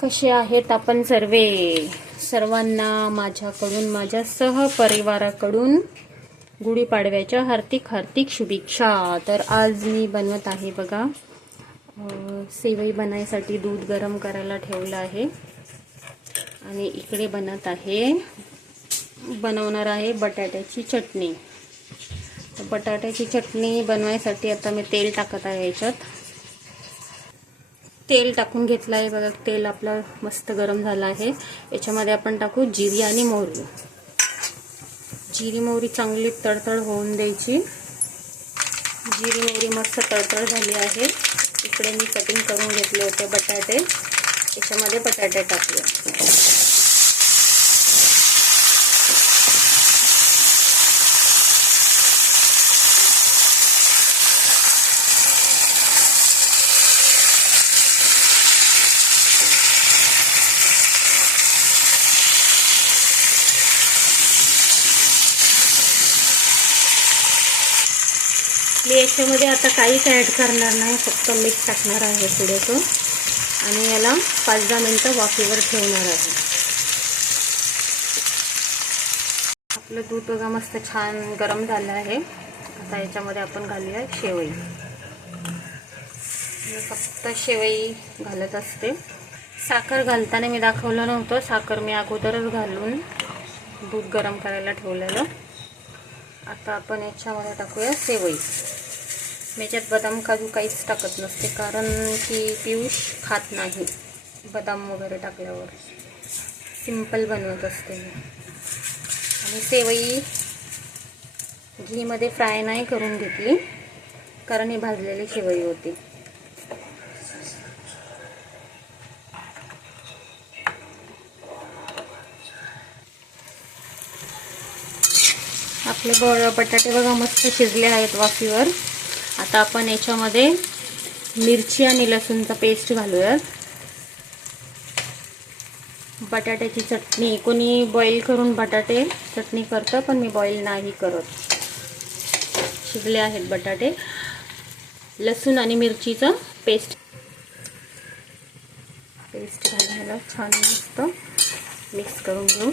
कसे आहेत आपण सर्वांना माझ्याकडून, माझ्या सहपरिवाराकडून गुढीपाडव्याच्या हार्दिक हार्दिक शुभेच्छा। तर आज मी बनवत आहे बघा, सेवई बनायसाठी दूध गरम करायला ठेवलं आहे आणि इकडे बनवणार आहे बटाट्याची चटणी। बटाट्याची चटणी बनवायसाठी आता मी तेल टाकत आहे। याच्यात तेल टाकून घेतलं आहे बघा। तेल आपलं मस्त गरम झालं आहे। याच्यामध्ये आपण टाकू जिरी आणि मोहरी। जिरी मोहरी चांगली तडतड होऊन द्यायची। जिरी मोहरी मस्त तडतड झाली आहे। इकडे मी कटिंग करून घेतले होते बटाटे, याच्यामध्ये बटाटे टाकले। मी याच्यामध्ये आता काहीच ॲड करणार नाही, फक्त मीठ टाकणार आहे थोडंसं आणि याला 5-10 मिनिटं वाफेवर ठेवणार आहे। आपलं दूध बघा मस्त छान गरम झालं आहे। आता याच्यामध्ये आपण घालूया शेवई। मी फक्त शेवई घालत असते। साखर घालताना मी दाखवलं नव्हतं, साखर मी अगोदरच घालून दूध गरम करायला ठेवलेलं। आता आपण याच्यामध्ये टाकूया सेवई। मी याच्यात बदाम काजू काहीच टाकत नसते, कारण की पियुष खात नाही बदाम वगैरे टाकल्यावर। सिंपल बनवत असते मी। आणि सेवई घीमध्ये फ्राय नाही करून घेतली, कारण ही भाजलेली शेवई होती। आपले बटाटे बघा मस्त शिजले आहेत वाफेवर। आता आपण याच्यामध्ये मिरची आणि लसूणचा पेस्ट घालूयात। बटाट्याची चटणी कोणी बॉईल करून बटाटे चटणी करतं, पण मी बॉईल नाही करत। शिजले आहेत बटाटे। लसूण आणि मिरचीचा पेस्ट घालायला छान मस्त मिक्स करून घेऊ।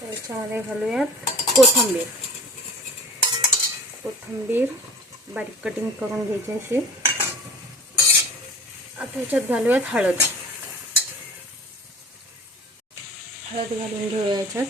त्याच्यामध्ये घालूयात कोथिंबीर बारीक कटिंग करून घ्यायची अशी। आता याच्यात घालूयात हळद घालून घेऊया याच्यात।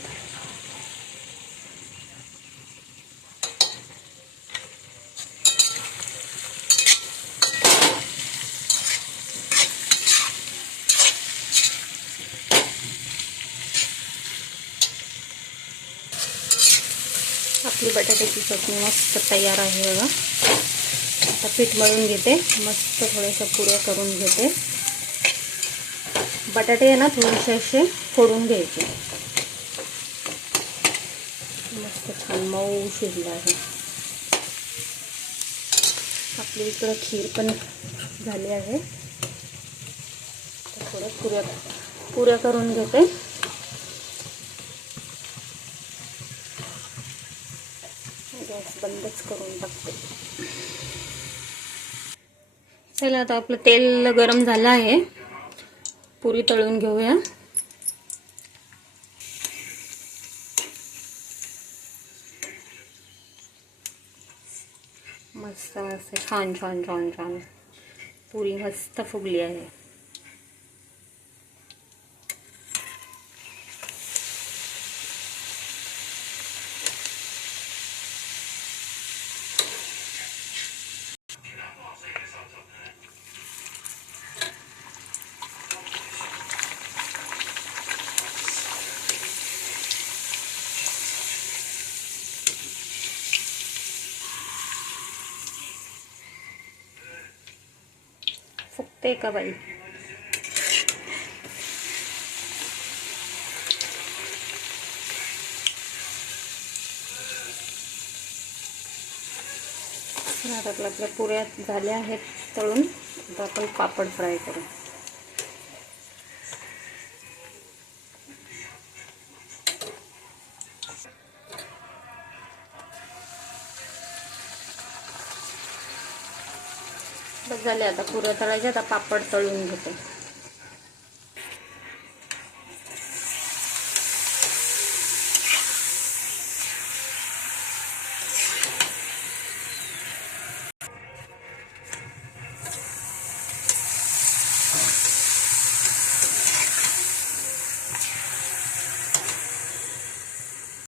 आपली बटाट्याची चटणी मस्त तयार आहे बघा। आता पीठ मळून घेते, मस्त थोड्याशा पुऱ्या करून घेते। बटाटे आहे ना थोडेसे असे फोडून घ्यायचे। मस्त छान मऊ शिजलं आहे। आपली इकडं खीर पण झाली आहे। थोड्या पुऱ्या करून घेते। गॅस बंदच करून टाकते। चला आता आपलं तेल गरम झालं आहे, पुरी तळून घेऊया। मस्त मस्त छान छान छान छान पुरी मस्त फुगली आहे। फुगते का बाई? आता आपल्या पुऱ्या झाल्या आहेत तळून। आता आपण पापड फ्राय करू। बस झाले. आता पुऱ्या तळायच्या. आता पापड तळून घेते.